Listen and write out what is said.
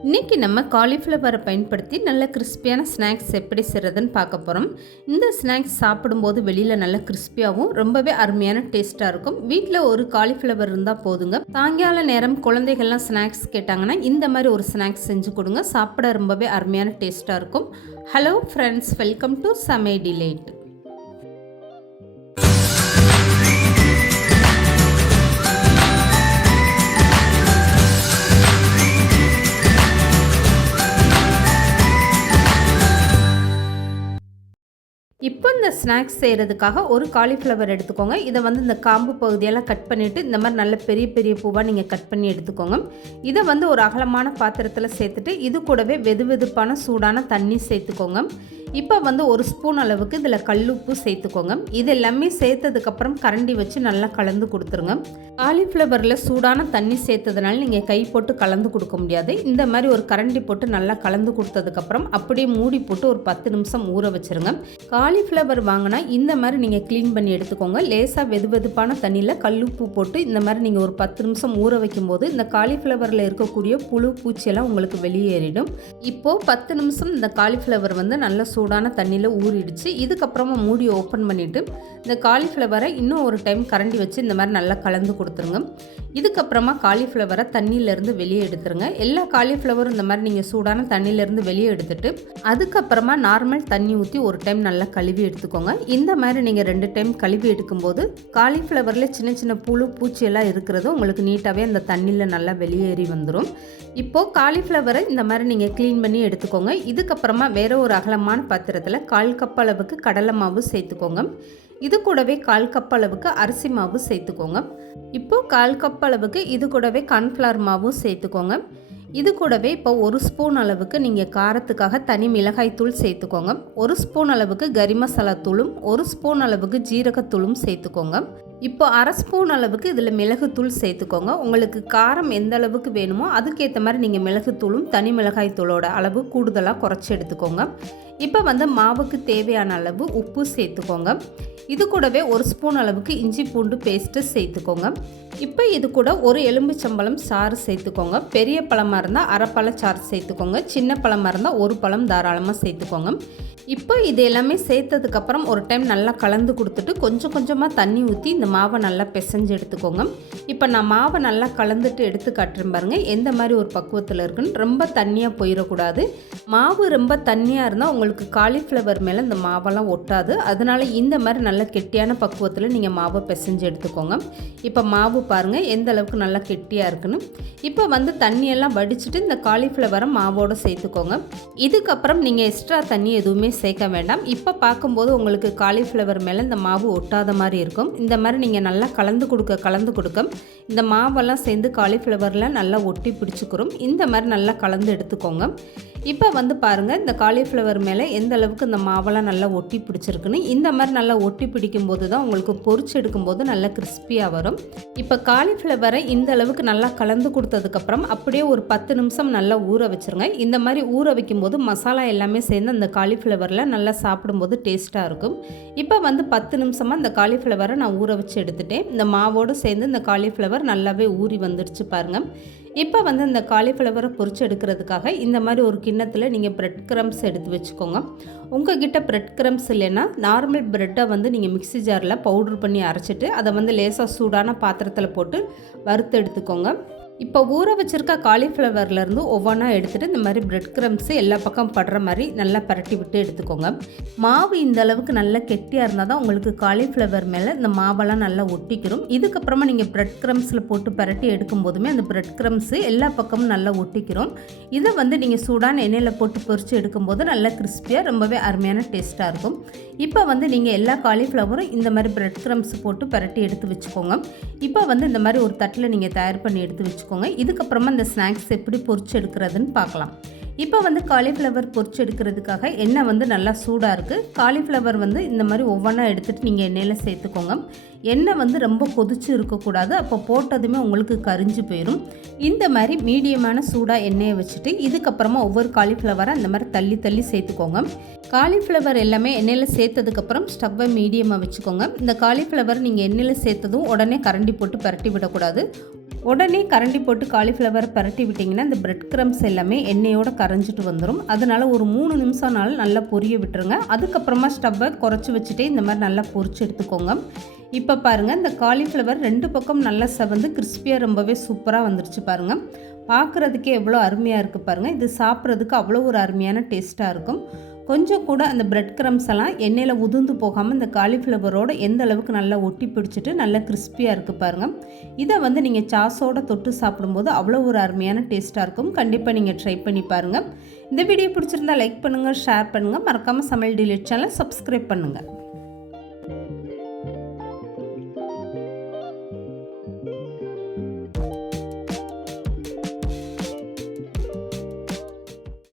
இன்றைக்கி நம்ம காலிஃப்ளவரை பயன்படுத்தி நல்ல கிறிஸ்பியான ஸ்நாக்ஸ் எப்படி செய்கிறதுன்னு பார்க்க போகிறோம். இந்த ஸ்நாக்ஸ் சாப்பிடும்போது வெளியில் நல்ல கிறிஸ்பியாகவும் ரொம்பவே அருமையான டேஸ்ட்டாக இருக்கும். வீட்டில் ஒரு காலிஃப்ளவர் இருந்தால் போதுங்க. சாயங்கால நேரம் குழந்தைகள்லாம் ஸ்நாக்ஸ் கேட்டாங்கன்னா இந்த மாதிரி ஒரு ஸ்நாக்ஸ் செஞ்சு கொடுங்க. சாப்பிட ரொம்பவே அருமையான டேஸ்ட்டாக இருக்கும். Hello friends, welcome to Samay delight. இப்போ இந்த ஸ்நாக்ஸ் செய்கிறதுக்காக ஒரு காலிஃப்ளவர் எடுத்துக்கோங்க. இதை இந்த காம்பு பகுதியெல்லாம் கட் பண்ணிவிட்டு இந்த மாதிரி நல்ல பெரிய பெரிய பூவாக நீங்கள் கட் பண்ணி எடுத்துக்கோங்க. இதை ஒரு அகலமான பாத்திரத்தில் சேர்த்துட்டு இது கூடவே வெதுவெதுப்பான சூடான தண்ணி சேர்த்துக்கோங்க. இப்போ ஒரு ஸ்பூன் அளவுக்கு இதில் கல்லுப்பு சேர்த்துக்கோங்க. இது எல்லாமே சேர்த்ததுக்கப்புறம் கரண்டி வச்சு நல்லா கலந்து கொடுத்துருங்க. காலிஃப்ளவரில் சூடான தண்ணி சேர்த்ததுனால நீங்கள் கை போட்டு கலந்து கொடுக்க முடியாது. இந்த மாதிரி ஒரு கரண்டி போட்டு நல்லா கலந்து கொடுத்ததுக்கப்புறம் அப்படியே மூடி போட்டு ஒரு 10 நிமிஷம் ஊற வச்சுருங்க. காலிஃப்ளவர் வாங்கினா இந்த மாதிரி நீங்கள் க்ளீன் பண்ணி எடுத்துக்கோங்க. லேசாக வெதுவெதுப்பான தண்ணியில் கல்லுப்பு போட்டு இந்த மாதிரி நீங்கள் ஒரு 10 நிமிஷம் ஊற வைக்கும்போது இந்த காலிஃப்ளவரில் இருக்கக்கூடிய புழு பூச்சியெல்லாம் உங்களுக்கு வெளியேறிடும். இப்போது 10 நிமிஷம் இந்த காலிஃப்ளவர் நல்ல சூடான தண்ணியில் ஊறிடுச்சு. இதுக்கப்புறமா மூடி ஓப்பன் பண்ணிவிட்டு இந்த காலிஃப்ளவரை இன்னும் ஒரு டைம் கரண்டி வச்சு இந்த மாதிரி நல்லா கலந்து கொடுத்துருங்க. இதுக்கப்புறமா காலிஃப்ளவரை தண்ணியிலேருந்து வெளியே எடுத்துருங்க. எல்லா காலிஃப்ளவரும் இந்த மாதிரி நீங்கள் சூடான தண்ணியிலேருந்து வெளியே எடுத்துட்டு அதுக்கப்புறமா நார்மல் தண்ணி ஊற்றி ஒரு டைம் நல்லா கழுவி எடுத்துக்கோங்க. இந்த மாதிரி நீங்கள் 2 டைம் கழுவி எடுக்கும்போது காலிஃப்ளவரில் சின்ன சின்ன புழு பூச்சியெல்லாம் இருக்கிறது உங்களுக்கு நீட்டாகவே அந்த தண்ணியில் நல்லா வெளியேறி வந்துடும். இப்போது காலிஃப்ளவரை இந்த மாதிரி நீங்கள் க்ளீன் பண்ணி எடுத்துக்கோங்க. இதுக்கப்புறமா வேறு ஒரு அகலமான பாத்திரத்தில் 1/4 கப் அளவுக்கு கடலை மாவு சேர்த்துக்கோங்க. இது கூடவே 1/4 கப் அளவுக்கு அரிசி மாவு சேர்த்துக்கோங்க. இப்போது 1/4 கப் அளவுக்கு இது கூடவே கார்ன்ஃப்ளவர் மாவும் சேர்த்துக்கோங்க. இது கூடவே இப்போ 1 ஸ்பூன் அளவுக்கு நீங்கள் காரத்துக்காக தனி மிளகாய் தூள் சேர்த்துக்கோங்க. 1 ஸ்பூன் அளவுக்கு கரி மசாலா தூளும் 1 ஸ்பூன் அளவுக்கு ஜீரகத்தூளும் சேர்த்துக்கோங்க. இப்போ 1/2 ஸ்பூன் அளவுக்கு இதில் மிளகுத்தூள் சேர்த்துக்கோங்க. உங்களுக்கு காரம் எந்த அளவுக்கு வேணுமோ அதுக்கேற்ற மாதிரி நீங்கள் மிளகுத்தூளும் தனி மிளகாய் தூளோட அளவு கூடுதலாக குறைச்சி எடுத்துக்கோங்க. இப்போ மாவுக்கு தேவையான அளவு உப்பு சேர்த்துக்கோங்க. இது கூடவே 1 ஸ்பூன் அளவுக்கு இஞ்சி பூண்டு பேஸ்ட்டு சேர்த்துக்கோங்க. இப்போ இது கூட ஒரு எலும்புச்சம்பழம் சாறு சேர்த்துக்கோங்க. பெரிய பழமாக இருந்தால் 1/2 பழ சாறு சேர்த்துக்கோங்க. சின்ன பழமாக இருந்தால் 1 பழம் தாராளமாக சேர்த்துக்கோங்க. இப்போ இது எல்லாமே சேர்த்ததுக்கப்புறம் ஒரு டைம் நல்லா கலந்து கொடுத்துட்டு கொஞ்சம் கொஞ்சமாக தண்ணி ஊற்றி இந்த மாவை நல்லா பிசைஞ்சு எடுத்துக்கோங்க. இப்போ நான் மாவை நல்லா கலந்துட்டு எடுத்து காட்டுறேன் பாருங்கள் எந்த மாதிரி ஒரு பக்குவத்தில் இருக்குன்னு. ரொம்ப தண்ணியாக போயிடக்கூடாது. மாவு ரொம்ப தண்ணியாக இருந்தால் உங்களுக்கு காலிஃப்ளவர் மேலே இந்த மாவெல்லாம் ஒட்டாது. அதனால் இந்த மாதிரி நல்ல கெட்டியான பக்குவத்தில் நீங்கள் மாவை பிசைஞ்சு எடுத்துக்கோங்க. இப்போ மாவு பாருங்கள் எந்த அளவுக்கு நல்லா கெட்டியாக இருக்குன்னு. இப்போ தண்ணியெல்லாம் வடிச்சிட்டு இந்த காலிஃப்ளவரை மாவோடு சேர்த்துக்கோங்க. இதுக்கப்புறம் நீங்கள் எக்ஸ்ட்ரா தண்ணி எதுவுமே சேர்க்க வேண்டாம். இப்போ பார்க்கும்போது உங்களுக்கு காலிஃப்ளவர் மேலே இந்த மாவு ஒட்டாத மாதிரி இருக்கும். இந்த மாதிரி நீங்கள் நல்லா கலந்து கொடுக்க இந்த மாவெல்லாம் சேர்ந்து காலிஃப்ளவரில் நல்லா ஒட்டி பிடிச்சிக்கிறோம். இந்த மாதிரி நல்லா கலந்து எடுத்துக்கோங்க. இப்போ பாருங்கள் இந்த காலிஃப்ளவர் மேலே எந்த அளவுக்கு இந்த மாவெல்லாம் நல்லா ஒட்டி பிடிச்சிருக்குன்னு. இந்த மாதிரி நல்லா ஒட்டி பிடிக்கும்போது தான் உங்களுக்கு பொரிச்சு எடுக்கும்போது நல்லா கிறிஸ்பியாக வரும். இப்போ காலிஃப்ளவரை இந்த அளவுக்கு நல்லா கலந்து கொடுத்ததுக்கப்புறம் அப்படியே ஒரு 10 நிமிஷம் நல்லா ஊற வச்சுருங்க. இந்த மாதிரி ஊற வைக்கும்போது மசாலா எல்லாமே சேர்ந்து அந்த காலிஃப்ளவரில் நல்லா சாப்பிடும்போது டேஸ்ட்டாக இருக்கும். இப்போ 10 நிமிஷமாக இந்த காலிஃப்ளவரை நான் ஊற வச்சு எடுத்துட்டேன். இந்த மாவோடு சேர்ந்து இந்த காலிஃப்ளவர் நல்லாவே ஊறி வந்துடுச்சு பாருங்கள். இப்போ இந்த காலிஃப்ளவரை பொரிச்சு எடுக்கிறதுக்காக இந்த மாதிரி ஒரு கிண்ணத்தில் நீங்கள் பிரெட் கிரம்ஸ் எடுத்து வச்சுக்கோங்க. உங்ககிட்ட பிரெட் கிரம்ஸ் இல்லைன்னா நார்மல் பிரெட்டை நீங்கள் மிக்ஸி ஜாரில் பவுட்ரு பண்ணி அரைச்சிட்டு அதை லேசாக சூடான பாத்திரத்தில் போட்டு வறுத்து எடுத்துக்கோங்க. இப்போ ஊற வச்சுருக்க காலிஃப்ளவர்லேருந்து ஒவ்வொன்றா எடுத்துகிட்டு இந்த மாதிரி பிரெட் கிரம்ஸு எல்லா பக்கம் படுற மாதிரி நல்லா பரட்டி விட்டு எடுத்துக்கோங்க. மாவு இந்த அளவுக்கு நல்லா கெட்டியாக இருந்தால் தான் உங்களுக்கு காலிஃப்ளவர் மேலே இந்த மாவெல்லாம் நல்லா ஒட்டிக்கிறோம். இதுக்கப்புறமா நீங்கள் பிரெட் கிரம்ஸில் போட்டு பரட்டி எடுக்கும் போதுமே அந்த பிரெட் கிரம்ஸு எல்லா பக்கமும் நல்லா ஒட்டிக்கிறோம். இதை நீங்கள் சூடான எண்ணெயில் போட்டு பொரித்து எடுக்கும்போது நல்லா கிறிஸ்பியாக ரொம்பவே அருமையான டேஸ்ட்டாக இருக்கும். இப்போ நீங்கள் எல்லா காலிஃப்ளவரும் இந்த மாதிரி பிரெட் கிரம்ஸ் போட்டு பரட்டி எடுத்து வச்சுக்கோங்க. இப்போ இந்த மாதிரி ஒரு தட்டில் நீங்கள் தயார் பண்ணி எடுத்து வச்சுக்கோங்க. இதுக்கப்புறமா இந்த ஸ்நாக்ஸ் எப்படி பொரிச்சு எடுக்கிறதுன்னு பார்க்கலாம். இப்போ காலிஃப்ளவர் பொரிச்சு எடுக்கிறதுக்காக எண்ணெய் நல்லா சூடாக இருக்குது. காலிஃப்ளவர் இந்த மாதிரி ஒவ்வொன்றா எடுத்துகிட்டு நீங்கள் எண்ணெயில் சேர்த்துக்கோங்க. எண்ணெய் ரொம்ப கொதிச்சு இருக்கக்கூடாது. அப்போ போட்டதுமே உங்களுக்கு கரிஞ்சு போயிடும். இந்த மாதிரி மீடியமான சூடாக எண்ணெயை வச்சுட்டு இதுக்கப்புறமா ஒவ்வொரு காலிஃப்ளவரை அந்த மாதிரி தள்ளி தள்ளி சேர்த்துக்கோங்க. காலிஃப்ளவர் எல்லாமே எண்ணெயில் சேர்த்ததுக்கப்புறம் ஸ்டவ்வை மீடியமாக வச்சுக்கோங்க. இந்த காலிஃப்ளவர் நீங்கள் எண்ணெயில் சேர்த்ததும் உடனே கரண்டி போட்டு பரட்டி விடக்கூடாது. உடனே கரண்டி போட்டு காலிஃப்ளவர் பரட்டி விட்டிங்கன்னா இந்த பிரெட் க்ரம்ஸ் எல்லாமே எண்ணெயோடு கரைஞ்சிட்டு வந்துடும். அதனால் ஒரு 3 நிமிஷம்னாலும் நல்லா பொரிய விட்டுருங்க. அதுக்கப்புறமா ஸ்டவ்வை குறைச்சி வச்சுட்டே இந்த மாதிரி நல்லா பொரிச்சு எடுத்துக்கோங்க. இப்போ பாருங்கள், இந்த காலிஃப்ளவர் 2 பக்கம் நல்லா செவந்து கிறிஸ்பியாக ரொம்பவே சூப்பராக வந்துருச்சு பாருங்கள். பார்க்குறதுக்கே எவ்வளோ அருமையாக இருக்குது பாருங்கள். இது சாப்பிட்றதுக்கு அவ்வளோ ஒரு அருமையான டேஸ்ட்டாக இருக்கும். கொஞ்சம் கூட அந்த பிரெட் க்ரம்ஸ் எல்லாம் எண்ணெயில் உதிர்ந்து போகாமல் இந்த காலிஃப்ளவரோடு எந்த அளவுக்கு நல்லா ஒட்டி பிடிச்சிட்டு நல்லா கிறிஸ்பியாக இருக்குது பாருங்கள். இதை வந்து நீங்கள் சாஸோடு தொட்டு சாப்பிடும்போது அவ்வளோ ஒரு அருமையான டேஸ்ட்டாக இருக்கும். கண்டிப்பாக நீங்கள் ட்ரை பண்ணி பாருங்கள். இந்த வீடியோ பிடிச்சிருந்தா லைக் பண்ணுங்கள், ஷேர் பண்ணுங்கள். மறக்காமல் சமையல் டிலீட் சேனலை சப்ஸ்கிரைப் பண்ணுங்கள்.